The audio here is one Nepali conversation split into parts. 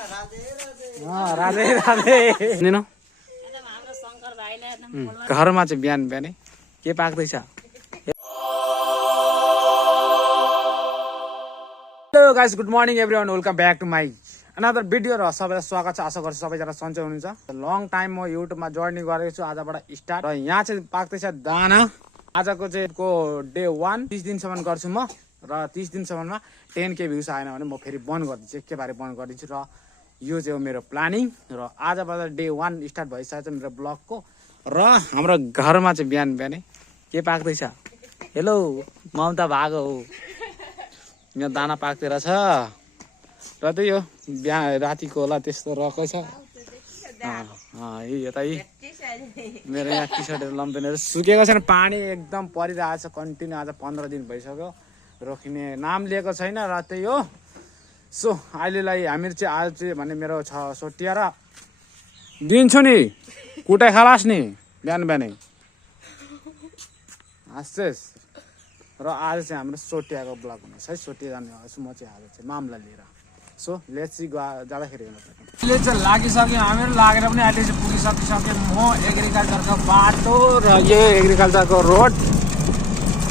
राधे राधे घरमा चाहिँ बिहान बिहानै के पाक्दैछ? Hello guys, good morning everyone, welcome back to my another video र सबैलाई स्वागत छ। आशा गर्छु सबैजना सन्चै हुनुहुन्छ। लङ टाइम म युट्युबमा जर्नी गरेको छु, आजबाट स्टार्ट। र यहाँ चाहिँ पाक्दैछ दाना। आजको चाहिँ डे 1 30 दिनसम्म गर्छु म, र 30 दिनसम्ममा 10K भ्युज आएन भने म फेरि बन्द गरिदिन्छु, एकेबारे बन्द गरिदिन्छु। र यो चाहिँ हो मेरो प्लानिङ। र आजबाट डे 1 स्टार्ट भइसकेको छ मेरो ब्लगको। र हाम्रो घरमा चाहिँ बिहान बिहानै के पाक्दैछ? हेलो, ममता भागो हो। यहाँ दाना पाक्दै रहेछ र त्यही हो बिहान रातिको होला त्यस्तो रहेको छ। यता मेरो यहाँ टी सर्टहरू लम्पेनहरू सुकेको छैन, पानी एकदम परिरहेको छ कन्टिन्यू। आज 15 दिन भइसक्यो, रोकिने नाम लिएको छैन। र त्यही हो। सो अहिलेलाई हामीहरू चाहिँ आज चाहिँ भने मेरो छ सोटिया र दिन्छु नि कुटाइ खलास नि बिहान बिहानै हाँस्छेस्। र आज चाहिँ हाम्रो सोटियाको ब्लग हुनेछ है। सोटिया जाने म चाहिँ आज चाहिँ मामला लिएर। सो लेट्स सी जाँदाखेरि अहिले चाहिँ लागिसक्यो, हामीहरू लागेर पनि अहिले चाहिँ पुगिसकिसक्यो। म एग्रिकल्चरको बाटो र यो एग्रिकल्चरको रोड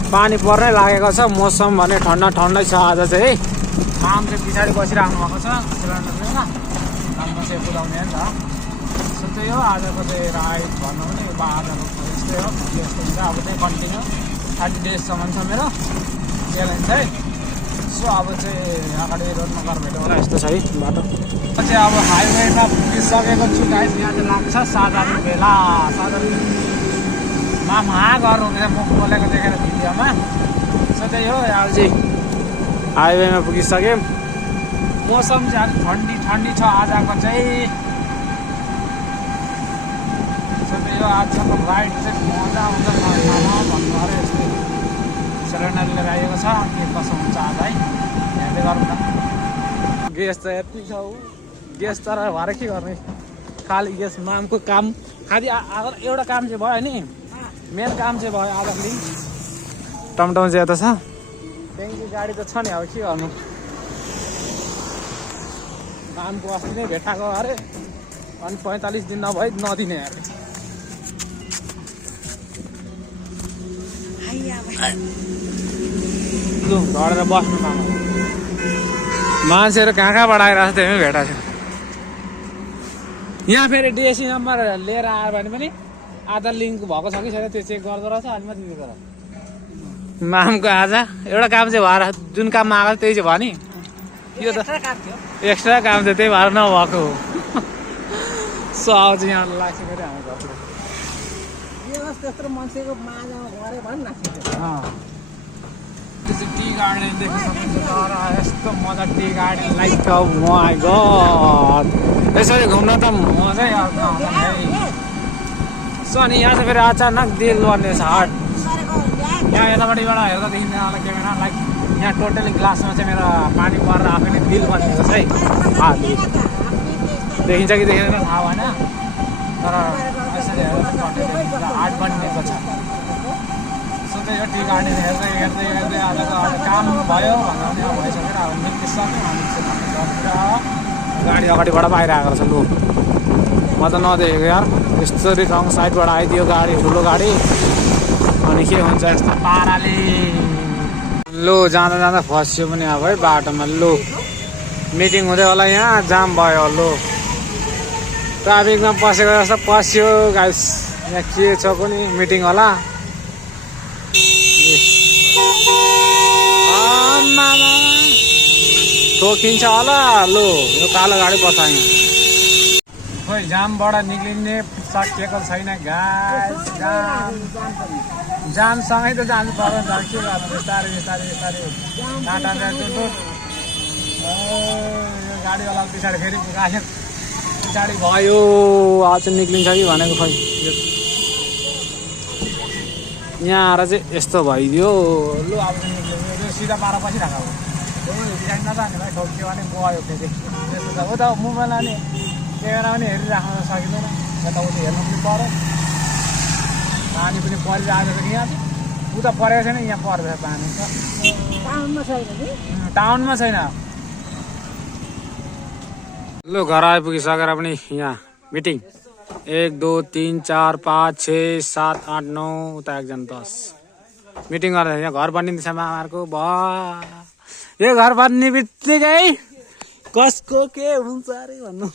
पानी पर्नै लागेको छ। मौसम भने ठन्डा ठन्डै छ आज चाहिँ है। काम चाहिँ पछाडि बसिराख्नु भएको छ सिलिन्डर होइन, काममा चाहिँ बुझाउने नि त। सो त्यही हो आजको चाहिँ राइड भन्नु पनि आजको यस्तै हो। यस्तो हुन्छ अब चाहिँ कन्टिन्यू 30 डेजसम्म छ मेरो च्यालेन्ज है। सो अब चाहिँ अगाडि रोडमा गएर भेटौँ होला यस्तो छ है बाटो। चाहिँ अब हाइवेमा पुगिसकेको छु गाइस। यहाँ चाहिँ लाग्छ साधारण बेला। साधारण मामा घर रोकेर म बोलेको देखेर भिडियोमा। सो त्यही हो यहाँ चाहिँ हाइवेमा पुगिसक्यो। मौसम चाहिँ अलिक ठन्डी ठन्डी छ आजको चाहिँ। सो त्यही हो आजको राइड चाहिँ मजा आउँछ भन्नु अरे। यस्तो सिलिन्डर लिएर आएको छ, के कसो हुन्छ आज है हेर्दै गरौँ न। ग्यास त यति छ हौ, ग्यास तर भएर के गर्ने, खालि ग्यास मामको काम खालि एउटा काम चाहिँ भयो नि, मेन काम चाहिँ भयो आजको। टमटम चाहिँ यता छ, ट्याङ्की गाडी त छ नि, अब के गर्नु। मामको अस्ति नै भेटाएको अरे, अनि 45 दिन नभई नदिने अरे। झरेर बस्नु मामा, मान्छेहरू कहाँ कहाँबाट आइरहेको छ त्यही भेटाएको छ। यहाँ फेरि डिएसी नम्बर लिएर आयो भने पनि आधार लिङ्क भएको छ कि छैन त्यो चेक गर्दो रहेछ। अनि मात्रै दिँदो रहेछ। मामको आज एउटा काम चाहिँ भएर, जुन काममा आएको त्यही चाहिँ भयो नि। यो त एक्स्ट्रा काम थियो, त्यही भएर नभएको हो। सो अब चाहिँ यहाँ लाग्छ फेरि हाम्रो घरतिर टी गार्डन देख्न सक्नुहुन्छ। तर यस्तो मजा tea garden like my god, यसरी घुम्न त मजै अर्को आउँछ है। सो अनि यहाँ चाहिँ फेरि अचानक दिल बन्ने छ हार्ट। यहाँ यतापट्टिबाट हेर्दा देखिन्छ होला क्यामेरा, लाइक यहाँ टोटली ग्लासमा चाहिँ मेरो पानी परेर आफै नै दिल बनिएको छ है। देखिन्छ कि देखेन थाहा भएन, तर यसरी हेर्दा टोटली आर्ट बनिएको छ। सो त्यही हो टी गार्डन हेर्दै हेर्दै हेर्दै आजको काम भयो भन्दा पनि भइसकेर अब निस्किसक्यो। हामी चाहिँ गाडी अगाडिबाट आइरहेको रहेछ। लु म त नदेखेको यार, यस्तरी रङ साइडबाट आइदियो गाडी, ठुलो गाडी। अनि के हुन्छ यस्तो पाराले। लु जाँदा जाँदा फस्यो पनि अब है बाटोमा। लु मिटिङ हुँदै होला, यहाँ जाम भयो। लु ट्राफिकमा पसेको जस्तो पस्यो गाइस। यहाँ के छ कुनै मिटिङ होला। ठोकिन्छ होला। लु यो कालो गाडी बसायो। खोइ जामबाट निक्लिने सकिएको छैन गाइस। जामसँगै त जानु पर्यो नि त, के गर्नु। बिस्तारै बिस्तारै बिस्तारै टाटा यो गाडीवाला पछाडि फेरि राख्यो, पछाडि भयो। आज चाहिँ निक्लिन्छ कि भनेको खोइ। यहाँ आएर चाहिँ यस्तो भइदियो। लु अब चाहिँ निक्लियो, सिधा पारा बसिरहेको हो। बिहान नजाने भाइ, ठोक्यो भने गयो फेरि। त्यस्तो छ हो त। मोबाइल अनि क्यामेरा पनि हेरिराख्न सकिँदैन, यताउति हेर्नु पनि पऱ्यो। पानी पनि परिरहेको छ कि यहाँ चाहिँ, उता परेको छैन, यहाँ पर्दैछ पानी। टाउनमा छैन। लो घर आइपुगिसकेर पनि यहाँ मिटिङ 1 2 3 4 5 6 7 8 9 उता एकजना 10 मिटिङ गर्दा यहाँ घर बनिँदैछ मामाहरूको यो घर बन्ने बित्तिकै कसको के हुन्छ अरे भन्नु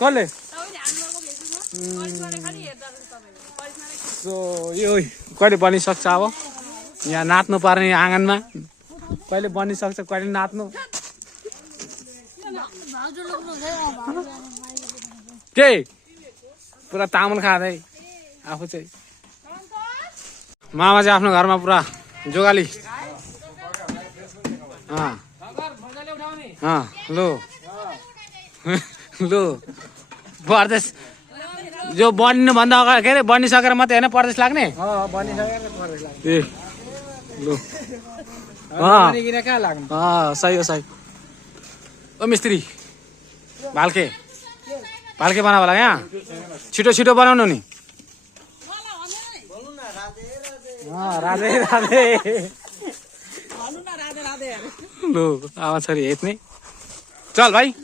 कसले यो कहिले बनिसक्छ अब यहाँ नाच्नु पर्ने आँगनमा कहिले बनिसक्छ कहिले नाच्नु के पुरा तामुल खाँदै आफू चाहिँ मामा चाहिँ आफ्नो घरमा पुरा जोगाली लो लो परदेश जो बनिनुभन्दा अगाडि के अरे बनिसकेर मात्रै होइन परदेश लाग्ने ए लु सही हो सही ओ मिस्त्री भाल्के भाल्के बनाऊ होला यहाँ छिटो छिटो बनाउनु नि राधे राधे लु आमा छोरी हेत्ने चल भाइ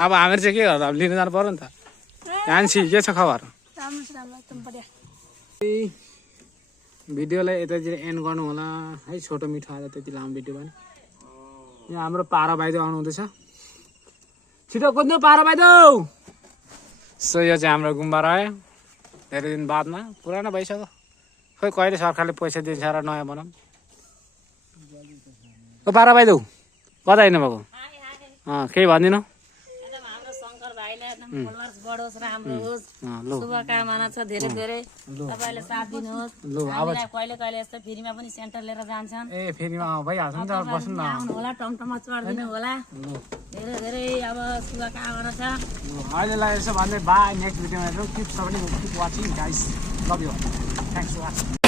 अब हामीहरू चाहिँ के गर्दा अब लिन जानु पर्यो नि त यान्सी के छ खबर भिडियोलाई यतातिर एन्ड गर्नु होला है छोटो मिठो आज त्यति लामो भिडियो पनि यहाँ हाम्रो पारा भाइदो आउनु हुँदैछ छिटो कुद्नु पारा भाइदो सो यो चाहिँ हाम्रो गुम्बा रह्यो धेरै दिन बादमा पुरानो भइसक्यो खोइ कहिले सरकारले पैसा दिन्छ र नयाँ बनाऊँ ओ पारा भाइदो कता हिँड्नु भएको केही भनिदिनु बढोस् राम्रो होस् शुभकामना छ धेरै धेरै तपाईले साथ दिनुहोस् हामीलाई कहिले कहिले यस्तो फेरीमा पनि सेन्टर लिएर जान्छन् ए फेरीमा भइहाल्छ नि त बस्नु न आउनु होला टमटममा चढ्दिनु होला धेरै धेरै अब शुभकामना छ अहिलेलाई यसो भन्दै बाई नेक्स्ट भिडियोमा हेरौँ keep watching guys love you thanks for watching